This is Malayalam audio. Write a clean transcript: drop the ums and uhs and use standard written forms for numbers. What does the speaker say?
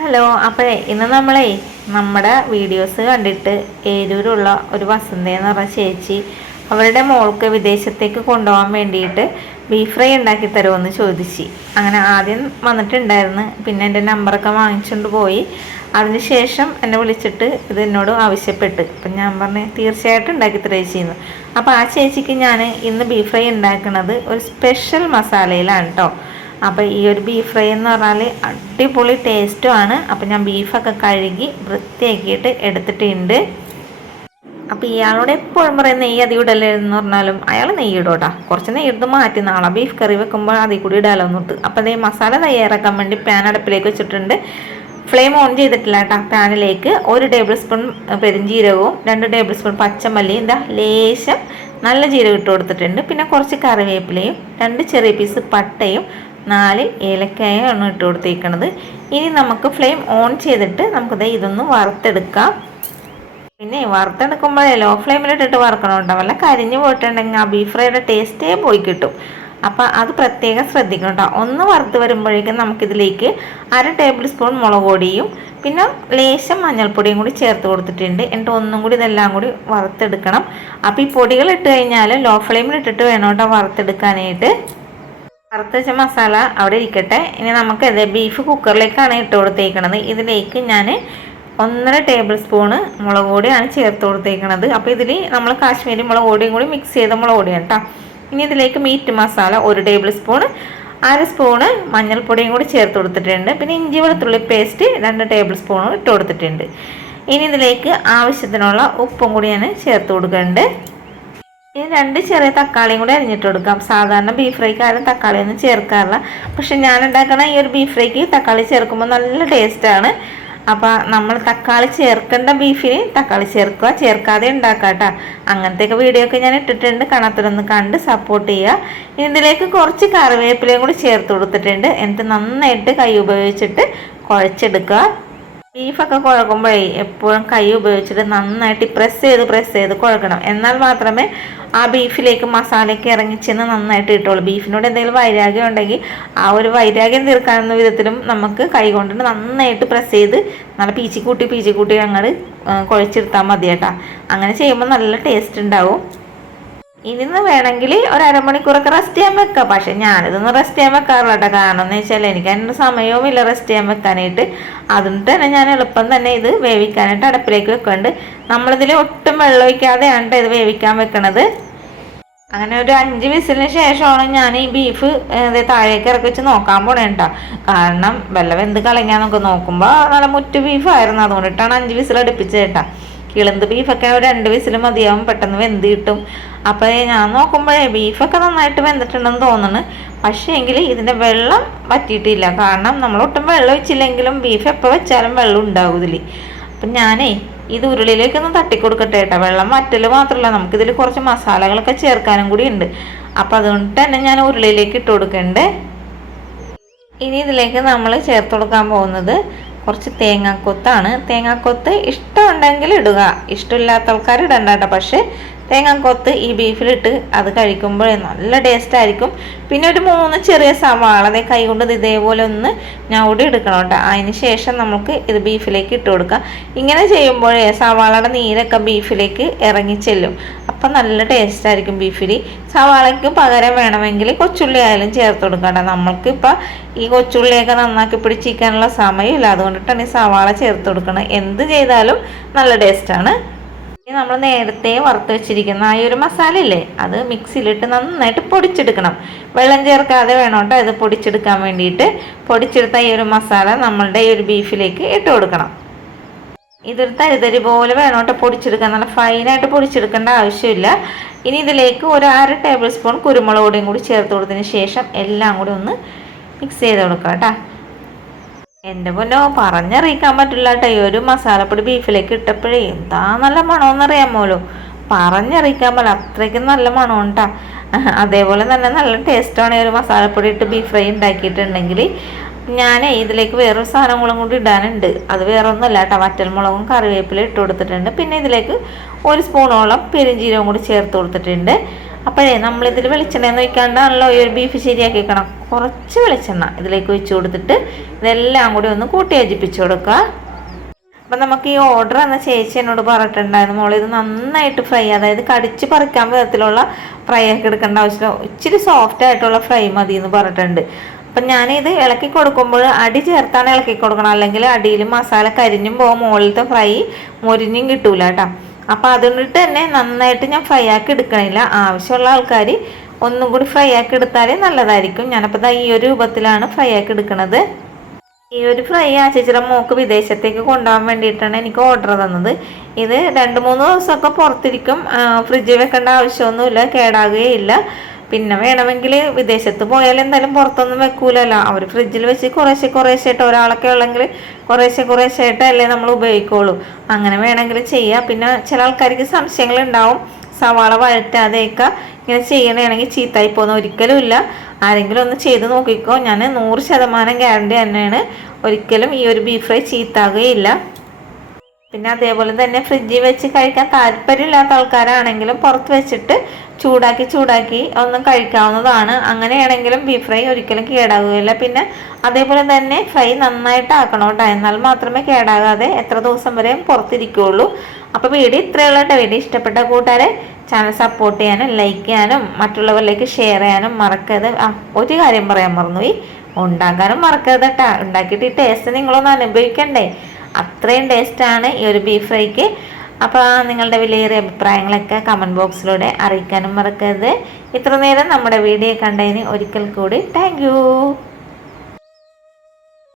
ഹലോ. അപ്പോഴേ ഇന്ന് നമ്മുടെ വീഡിയോസ് കണ്ടിട്ട് ഏരൂരുള്ള ഒരു വസന്ത എന്ന് പറഞ്ഞ ചേച്ചി അവരുടെ മോൾക്ക് വിദേശത്തേക്ക് കൊണ്ടുപോകാൻ വേണ്ടിയിട്ട് ബീഫ് ഫ്രൈ ഉണ്ടാക്കി തരുമെന്ന് ചോദിച്ചു. അങ്ങനെ ആദ്യം വന്നിട്ടുണ്ടായിരുന്നു, പിന്നെ എൻ്റെ നമ്പറൊക്കെ വാങ്ങിച്ചുകൊണ്ട് പോയി. അതിനുശേഷം എന്നെ വിളിച്ചിട്ട് ഇത് എന്നോട് ആവശ്യപ്പെട്ട്. അപ്പം ഞാൻ പറഞ്ഞു തീർച്ചയായിട്ടും ഉണ്ടാക്കി തരുന്നു. അപ്പോൾ ആ ചേച്ചിക്ക് ഞാൻ ഇന്ന് ബീഫ് ഫ്രൈ ഉണ്ടാക്കുന്നത് ഒരു സ്പെഷ്യൽ മസാലയിലാണ് കേട്ടോ. അപ്പോൾ ഈ ഒരു ബീഫ് ഫ്രൈ എന്ന് പറഞ്ഞാൽ അടിപൊളി ടേസ്റ്റുമാണ്. അപ്പോൾ ഞാൻ ബീഫൊക്കെ കഴുകി വൃത്തിയാക്കിയിട്ട് എടുത്തിട്ടുണ്ട്. അപ്പോൾ ഇയാളോട് എപ്പോഴും പറയും നെയ്യ് അധികം ഇടലെന്ന് പറഞ്ഞാലും അയാൾ നെയ്യ് ഇടോട്ടാ. കുറച്ച് നെയ്യ് എടുത്ത് മാറ്റി നാളെ ബീഫ് കറി വെക്കുമ്പോൾ അതിൽ കൂടി ഇടാലോന്നിട്ട്. അപ്പോൾ അതേ മസാല തയ്യാറാക്കാൻ വേണ്ടി പാൻ അടുപ്പിലേക്ക് വെച്ചിട്ടുണ്ട്. ഫ്ലെയിം ഓൺ ചെയ്തിട്ടില്ല കേട്ടോ. പാനിലേക്ക് 1 ടേബിൾ സ്പൂൺ പെരിഞ്ജീരകവും 2 ടേബിൾ സ്പൂൺ പച്ചമല്ലിയും ലേശം നല്ല ജീരകം ഇട്ട് കൊടുത്തിട്ടുണ്ട്. പിന്നെ കുറച്ച് കറിവേപ്പിലയും 2 ചെറിയ പീസ് പട്ടയും 4 ഏലക്കായാണ് ഇട്ട് കൊടുത്തേക്കണത്. ഇനി നമുക്ക് ഫ്ലെയിം ഓൺ ചെയ്തിട്ട് നമുക്കിത് ഇതൊന്ന് വറുത്തെടുക്കാം. പിന്നെ വറുത്തെടുക്കുമ്പോഴേ ലോ ഫ്ലെയിമിലിട്ടിട്ട് വറുക്കണം കേട്ടോ. വല്ല കരിഞ്ഞു പോയിട്ടുണ്ടെങ്കിൽ ആ ബീഫ് ഫ്രൈയുടെ ടേസ്റ്റേ പോയി കിട്ടും. അപ്പം അത് പ്രത്യേകം ശ്രദ്ധിക്കണം കേട്ടോ. ഒന്ന് വറുത്ത് വരുമ്പോഴേക്കും നമുക്കിതിലേക്ക് 1/2 ടേബിൾ സ്പൂൺ മുളക് പൊടിയും പിന്നെ ലേശം മഞ്ഞൾപ്പൊടിയും കൂടി ചേർത്ത് കൊടുത്തിട്ടുണ്ട്. എന്നിട്ട് ഒന്നും കൂടി ഇതെല്ലാം കൂടി വറുത്തെടുക്കണം. അപ്പോൾ ഈ പൊടികൾ ഇട്ട് കഴിഞ്ഞാൽ ലോ ഫ്ലെയിമിലിട്ടിട്ട് വേണം കേട്ടോ വറുത്തെടുക്കാനായിട്ട്. വറുത്ത് വെച്ച മസാല അവിടെ ഇരിക്കട്ടെ. ഇനി നമുക്ക് ബീഫ് കുക്കറിലേക്കാണ് ഇട്ട് കൊടുത്തേക്കണത്. ഇതിലേക്ക് ഞാൻ 1.5 ടേബിൾ സ്പൂണ് മുളക് പൊടിയാണ് ചേർത്ത് കൊടുത്തേക്കണത്. അപ്പോൾ ഇതിൽ നമ്മൾ കാശ്മീരി മുളക് പൊടിയും കൂടി മിക്സ് ചെയ്ത മുളക് പൊടിയാണ് കേട്ടോ. ഇനി ഇതിലേക്ക് meat masala 1 tablespoon, 1/2 spoon മഞ്ഞൾപ്പൊടിയും കൂടി ചേർത്ത് കൊടുത്തിട്ടുണ്ട്. പിന്നെ ഇഞ്ചി വെളുത്തുള്ളി പേസ്റ്റ് 2 ടേബിൾ സ്പൂണും ഇട്ട് കൊടുത്തിട്ടുണ്ട്. ഇനി ഇതിലേക്ക് ആവശ്യത്തിനുള്ള ഉപ്പും കൂടി ഞാൻ ചേർത്ത് കൊടുക്കുന്നുണ്ട്. ഇനി 2 ചെറിയ തക്കാളിയും കൂടി അരിഞ്ഞിട്ട് കൊടുക്കാം. സാധാരണ ബീഫ് ഫ്രൈക്ക് ആരും തക്കാളി ഒന്നും ചേർക്കാറില്ല. പക്ഷെ ഞാൻ ഉണ്ടാക്കണ ഈ ഒരു ബീഫ് ഫ്രൈക്ക് തക്കാളി ചേർക്കുമ്പോൾ നല്ല ടേസ്റ്റാണ്. അപ്പോൾ നമ്മൾ തക്കാളി ചേർക്കേണ്ട ബീഫിന് തക്കാളി ചേർക്കുക, ചേർക്കാതെ ഉണ്ടാക്കുക കേട്ടോ. അങ്ങനത്തെയൊക്കെ വീഡിയോ ഒക്കെ ഞാൻ ഇട്ടിട്ടുണ്ട്. കാണാത്തവരൊന്ന് കണ്ട് സപ്പോർട്ട് ചെയ്യുക. ഇതിലേക്ക് കുറച്ച് കറിവേപ്പിലയും കൂടി ചേർത്ത് കൊടുത്തിട്ടുണ്ട്. എന്നിട്ട് നന്നായിട്ട് കൈ ഉപയോഗിച്ചിട്ട് കുഴച്ചെടുക്കുക. ബീഫൊക്കെ കുഴക്കുമ്പോഴേ എപ്പോഴും കൈ ഉപയോഗിച്ചിട്ട് നന്നായിട്ട് പ്രസ് ചെയ്ത് കുഴക്കണം. എന്നാൽ മാത്രമേ ആ ബീഫിലേക്ക് മസാലയൊക്കെ ഇറങ്ങിച്ചെന്ന് നന്നായിട്ട് കിട്ടുള്ളൂ. ബീഫിനോട് എന്തെങ്കിലും വൈരാഗ്യം ഉണ്ടെങ്കിൽ ആ ഒരു വൈരാഗ്യം തീർക്കാവുന്ന വിധത്തിലും നമുക്ക് കൈ കൊണ്ടിട്ട് നന്നായിട്ട് പ്രസ് ചെയ്ത് നല്ല പീച്ചിക്കൂട്ടി അങ്ങോട്ട് കുഴച്ചെടുത്താൽ മതി കേട്ടോ. അങ്ങനെ ചെയ്യുമ്പോൾ നല്ല ടേസ്റ്റ് ഉണ്ടാവും. ഇനിന്ന് വേണമെങ്കിൽ ഒരു അരമണിക്കൂറൊക്കെ റെസ്റ്റ് ചെയ്യാൻ വെക്കാം. പക്ഷെ ഞാനിതൊന്നും റെസ്റ്റ് ചെയ്യാൻ വെക്കാറില്ല കേട്ടോ. കാരണം എന്ന് വെച്ചാൽ എനിക്ക് അതിൻ്റെ സമയവും ഇല്ല റെസ്റ്റ് ചെയ്യാൻ വെക്കാനായിട്ട്. അതുകൊണ്ട് തന്നെ ഞാൻ എളുപ്പം തന്നെ ഇത് വേവിക്കാനായിട്ട് അടുപ്പിലേക്ക് വെക്കുന്നുണ്ട്. നമ്മളിതിൽ ഒട്ടും വെള്ളം ഒഴിക്കാതെയാണ് ഇത് വേവിക്കാൻ വെക്കണത്. അങ്ങനെ ഒരു 5 വിസിലിന് ശേഷമാണ് ഞാൻ ഈ ബീഫ് താഴേക്ക് ഇറക്കി വെച്ച് നോക്കാൻ പോണേ കേട്ടോ. കാരണം വെള്ളം വെന്ത് കളഞ്ഞാന്നൊക്കെ നോക്കുമ്പോൾ നല്ല മുറ്റ് ബീഫായിരുന്നു. അതുകൊണ്ടിട്ടാണ് 5 വിസിൽ അടുപ്പിച്ചത് കേട്ടോ. കിളന്ത് ബീഫൊക്കെ ഒരു 2 വിസിൽ മതിയാവും, പെട്ടെന്ന് വെന്ത് കിട്ടും. അപ്പോൾ ഞാൻ നോക്കുമ്പോഴേ ബീഫൊക്കെ നന്നായിട്ട് വെന്തിട്ടുണ്ടെന്ന് തോന്നുന്നു. പക്ഷേ എങ്കിൽ ഇതിൻ്റെ വെള്ളം വറ്റിയിട്ടില്ല. കാരണം നമ്മൾ ഒട്ടും വെള്ളം ഒഴിച്ചില്ലെങ്കിലും ബീഫ് എപ്പോൾ വെച്ചാലും വെള്ളം ഉണ്ടാവും ഇതിൽ. അപ്പം ഞാനേ ഇത് ഉരുളിയിലേക്കൊന്ന് തട്ടിക്കൊടുക്കട്ടെ കേട്ടോ. വെള്ളം വറ്റൽ മാത്രമല്ല, നമുക്കിതിൽ കുറച്ച് മസാലകളൊക്കെ ചേർക്കാനും കൂടി ഉണ്ട്. അപ്പം അതുകൊണ്ട് തന്നെ ഞാൻ ഉരുളിയിലേക്ക് ഇട്ട് കൊടുക്കണ്ടേ. ഇനി ഇതിലേക്ക് നമ്മൾ ചേർത്ത് കൊടുക്കാൻ പോകുന്നത് കുറച്ച് തേങ്ങാക്കൊത്താണ്. തേങ്ങാക്കൊത്ത് ഇഷ്ടമുണ്ടെങ്കിൽ ഇടുക, ഇഷ്ടമില്ലാത്ത ആൾക്കാർ ഇടണ്ട കേട്ടോ. പക്ഷേ തേങ്ങാക്കൊത്ത് ഈ ബീഫിലിട്ട് അത് കഴിക്കുമ്പോൾ നല്ല ടേസ്റ്റ് ആയിരിക്കും. പിന്നെ ഒരു 3 ചെറിയ സവാള കൈ കൊണ്ട് ഇതേപോലെ ഒന്ന് ഞൗടി എടുക്കണം കേട്ടോ. അതിന് ശേഷം നമുക്ക് ഇത് ബീഫിലേക്ക് ഇട്ട് കൊടുക്കാം. ഇങ്ങനെ ചെയ്യുമ്പോഴേ സവാളയുടെ നീരൊക്കെ ബീഫിലേക്ക് ഇറങ്ങിച്ചെല്ലും. അപ്പം നല്ല ടേസ്റ്റ് ആയിരിക്കും ബീഫിൽ. സവാളയ്ക്ക് പകരം വേണമെങ്കിൽ കൊച്ചുള്ളി ആയാലും ചേർത്ത് കൊടുക്കണ്ട. നമ്മൾക്കിപ്പോൾ ഈ കൊച്ചുള്ളിയൊക്കെ നന്നാക്കി പിടിച്ചിരിക്കാനുള്ള സമയമില്ല. അതുകൊണ്ടിട്ടാണ് ഈ സവാള ചേർത്ത് കൊടുക്കുന്നത്. എന്ത് ചെയ്താലും നല്ല ടേസ്റ്റാണ്. നമ്മൾ നേരത്തെ വറുത്ത് വെച്ചിരിക്കുന്ന ആ ഒരു മസാല ഇല്ലേ, അത് മിക്സിയിലിട്ട് നന്നായിട്ട് പൊടിച്ചെടുക്കണം. വെള്ളം ചേർക്കാതെ വേണം കേട്ടോ ഇത് പൊടിച്ചെടുക്കാൻ വേണ്ടിയിട്ട്. പൊടിച്ചെടുത്ത ഈ ഒരു മസാല നമ്മളുടെ ഈ ഒരു ബീഫിലേക്ക് ഇട്ട് കൊടുക്കണം. ഇതൊരു തരിതരി പോലെ വേണം കേട്ടോ പൊടിച്ചെടുക്കാൻ. നല്ല ഫൈനായിട്ട് പൊടിച്ചെടുക്കേണ്ട ആവശ്യമില്ല. ഇനി ഇതിലേക്ക് ഒരു 1/2 ടേബിൾ സ്പൂൺ കുരുമുളക് പൊടിയും കൂടി ചേർത്ത് കൊടുത്തതിന് ശേഷം എല്ലാം കൂടി ഒന്ന് മിക്സ് ചെയ്ത് കൊടുക്കാം കേട്ടോ. എൻ്റെ പൊന്നോ പറഞ്ഞറിയിക്കാൻ പറ്റില്ല കേട്ടോ. ഈ ഒരു മസാലപ്പൊടി ബീഫിലേക്ക് ഇട്ടപ്പോഴേ എന്താ നല്ല മണമെന്നറിയാമോലോ. പറഞ്ഞറിയിക്കാൻ പറ്റില്ല, അത്രയ്ക്കും നല്ല മണം കേട്ടോ. അതേപോലെ തന്നെ നല്ല ടേസ്റ്റാണ് ഈ ഒരു മസാലപ്പൊടി ഇട്ട് ബീഫ് ഫ്രൈ ഉണ്ടാക്കിയിട്ടുണ്ടെങ്കിൽ. ഞാൻ ഇതിലേക്ക് വേറൊരു സാധനങ്ങളും കൂടി ഇടാനുണ്ട്. അത് വേറെ ഒന്നുമല്ല കേട്ടോ, വറ്റൽമുളകും കറിവേപ്പില ഇട്ട് കൊടുത്തിട്ടുണ്ട്. പിന്നെ ഇതിലേക്ക് 1 സ്പൂണോളം പെരുംജീരകം കൂടി ചേർത്ത് കൊടുത്തിട്ടുണ്ട്. അപ്പോഴേ നമ്മളിതിൽ വെളിച്ചെണ്ണ ഒഴിക്കാണ്ടാണല്ലോ ഈ ഒരു ബീഫ് ശരിയാക്കി വെക്കണം. കുറച്ച് വെളിച്ചെണ്ണ ഇതിലേക്ക് ഒഴിച്ചു കൊടുത്തിട്ട് ഇതെല്ലാം കൂടി ഒന്ന് കൂട്ടി യോജിപ്പിച്ച് കൊടുക്കുക. അപ്പം നമുക്ക് ഈ ഓർഡർ എന്ന ചേച്ചി എന്നോട് പറഞ്ഞിട്ടുണ്ടായിരുന്നു, മോൾ ഇത് നന്നായിട്ട് ഫ്രൈ, അതായത് കടിച്ച് പറിക്കാൻ വിധത്തിലുള്ള ഫ്രൈ ആക്കി എടുക്കേണ്ട ആവശ്യമില്ല, ഇച്ചിരി സോഫ്റ്റ് ആയിട്ടുള്ള ഫ്രൈ മതി എന്ന് പറഞ്ഞിട്ടുണ്ട്. അപ്പം ഞാനിത് ഇളക്കി കൊടുക്കുമ്പോൾ അടി ചേർത്താണ് ഇളക്കി കൊടുക്കണം, അല്ലെങ്കിൽ അടിയിൽ മസാല കരിഞ്ഞും പോകും, മുകളിലത്തെ ഫ്രൈ മൊരിഞ്ഞും കിട്ടൂല കേട്ടോ. അപ്പോൾ അതുകൊണ്ടിട്ട് തന്നെ നന്നായിട്ട് ഞാൻ ഫ്രൈ ആക്കി എടുക്കണില്ല. ആവശ്യമുള്ള ആൾക്കാർ ഒന്നും കൂടി ഫ്രൈ ആക്കി എടുത്താൽ നല്ലതായിരിക്കും. ഞാനപ്പോൾ ഈ ഒരു രൂപത്തിലാണ് ഫ്രൈ ആക്കി എടുക്കുന്നത്. ഈ ഒരു ഫ്രൈ ആ ചേച്ചിയുടെ മോക്ക് വിദേശത്തേക്ക് കൊണ്ടുപോകാൻ വേണ്ടിയിട്ടാണ് എനിക്ക് ഓർഡർ തന്നത്. ഇത് 2-3 ദിവസമൊക്കെ പുറത്തിരിക്കും, ഫ്രിഡ്ജിൽ വെക്കേണ്ട ആവശ്യമൊന്നുമില്ല, കേടാകുകയില്ല. പിന്നെ വേണമെങ്കിൽ വിദേശത്ത് പോയാൽ എന്തായാലും പുറത്തൊന്നും വെക്കൂലല്ലോ, അവർ ഫ്രിഡ്ജിൽ വെച്ച് കുറേശ്ശായിട്ട് ഒരാളൊക്കെ ഉള്ളെങ്കിൽ കുറേശ്ശായിട്ടല്ലേ നമ്മൾ ഉപയോഗിക്കുള്ളൂ. അങ്ങനെ വേണമെങ്കിൽ ചെയ്യാം. പിന്നെ ചില ആൾക്കാർക്ക് സംശയങ്ങളുണ്ടാവും, സവാള വഴറ്റാതെയൊക്കെ ഇങ്ങനെ ചെയ്യണമെങ്കിൽ ചീത്തായി പോകുന്ന ഒരിക്കലും ഇല്ല. ആരെങ്കിലും ഒന്ന് ചെയ്ത് നോക്കിക്കോ, ഞാൻ 100% ഗ്യാരണ്ടി തന്നെയാണ്, ഒരിക്കലും ഈ ഒരു ബീഫ് ഫ്രൈ ചീത്താകുകയില്ല. പിന്നെ അതേപോലെ തന്നെ ഫ്രിഡ്ജിൽ വെച്ച് കഴിക്കാൻ താല്പര്യമില്ലാത്ത ആൾക്കാരാണെങ്കിലും പുറത്ത് വെച്ചിട്ട് ചൂടാക്കി ഒന്നും കഴിക്കാവുന്നതാണ്. അങ്ങനെയാണെങ്കിലും ബീഫ് ഫ്രൈ ഒരിക്കലും കേടാകുകയില്ല. പിന്നെ അതേപോലെ തന്നെ ഫ്രൈ നന്നായിട്ട് ആക്കണം കേട്ടോ, എന്നാൽ മാത്രമേ കേടാകാതെ എത്ര ദിവസം വരെയും പുറത്തിരിക്കുകയുള്ളൂ. അപ്പോൾ വീഡിയോ ഇത്രയുള്ള കേട്ടോ. വീഡിയോ ഇഷ്ടപ്പെട്ട കൂട്ടുകാരെ ചാനൽ സപ്പോർട്ട് ചെയ്യാനും ലൈക്ക് ചെയ്യാനും മറ്റുള്ളവരിലേക്ക് ഷെയർ ചെയ്യാനും മറക്കരുത്. ഒരു കാര്യം പറയാൻ മറന്നുപോയി, ഉണ്ടാക്കാനും മറക്കരുത് കേട്ടോ. ഉണ്ടാക്കിയിട്ട് ഈ ടേസ്റ്റ് നിങ്ങളൊന്ന് അനുഭവിക്കണ്ടേ, അത്രയും ടേസ്റ്റാണ് ഈ ഒരു ബീഫ് ഫ്രൈക്ക്. അപ്പോൾ നിങ്ങളുടെ വിലയേറിയ അഭിപ്രായങ്ങളൊക്കെ കമൻറ്റ് ബോക്സിലൂടെ അറിയിക്കാനും മറക്കരുത്. ഇത്ര നേരം നമ്മുടെ വീഡിയോ കണ്ടതിന് ഒരിക്കൽ കൂടി താങ്ക് യു.